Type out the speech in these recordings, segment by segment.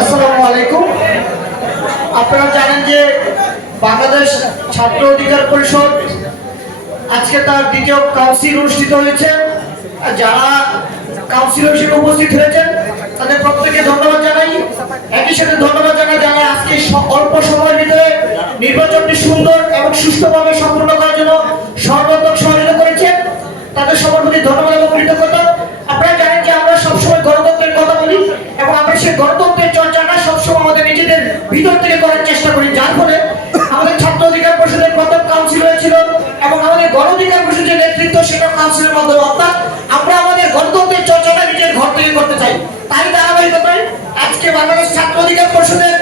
আসসালামু আপনারা জানেন যে বাংলাদেশ ছাত্র অধিকার পরিষদ আজকে তার দ্বিতীয় কাউন্সিল অনুষ্ঠিত হয়েছে। যারা কাউন্সিল হিসেবে উপস্থিত হয়েছেন, তাদের প্রত্যেকে ধন্যবাদ জানাই। একই সাথে ধন্যবাদ জানাই যারা আজকে অল্প সময়ের ভিতরে নির্বাচনটি সুন্দর এবং সুষ্ঠুভাবে সম্পন্ন ভিতর থেকে করার চেষ্টা করি। যার ফলে আমাদের ছাত্র অধিকার পরিষদের প্রথম কাউন্সিল হয়েছিল এবং আমাদের গণ অধিকার পরিষদের নেতৃত্ব সেটা কাউন্সিলের মাধ্যমে। অর্থাৎ আমরা আমাদের গণতন্ত্রের চর্চাটা নিজের ঘর থেকে করতে চাই। তাই ধারাবাহিকতায় আজকে বাংলাদেশ ছাত্র অধিকার পরিষদের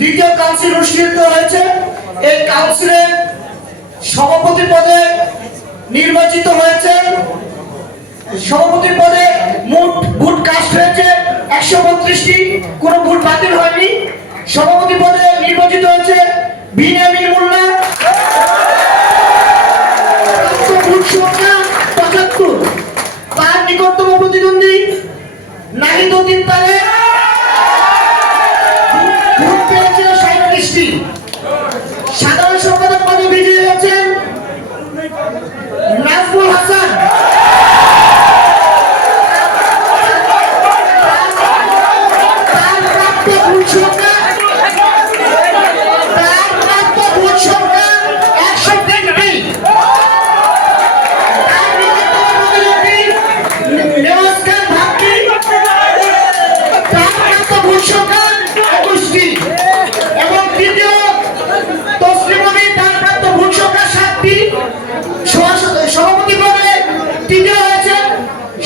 দ্বিতীয় কাউন্সিল অনুষ্ঠিত হয়েছে। এই কাউন্সিলে সভাপতি পদে নির্বাচিত হয়েছেন সভাপতি পদে মোট ভোট কাস্ট হয়েছে একশো বত্রিশটি। কোন সভাপতি পদে নির্বাচিত হয়েছে বিনামিন মোল্লা। পঁচাত্তর। তার নিকটতম প্রতিদ্বন্দ্বী নাহিদুদ্দিন তারে ভোট পেয়েছে সাঁত্রিশটি তৃতীয় হয়েছে।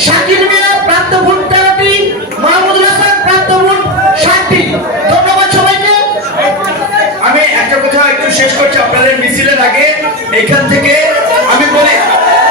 শাকিল মিয়া, প্রাপ্ত ভোট তেরোটি। মাহমুদুল হাসান, প্রাপ্ত ভোট ষাটটি। ধন্যবাদ সবাইকে। আমি একটা কথা একটু শেষ করছি, আপনাদের মিছিলের আগে। এখান থেকে আমি বলি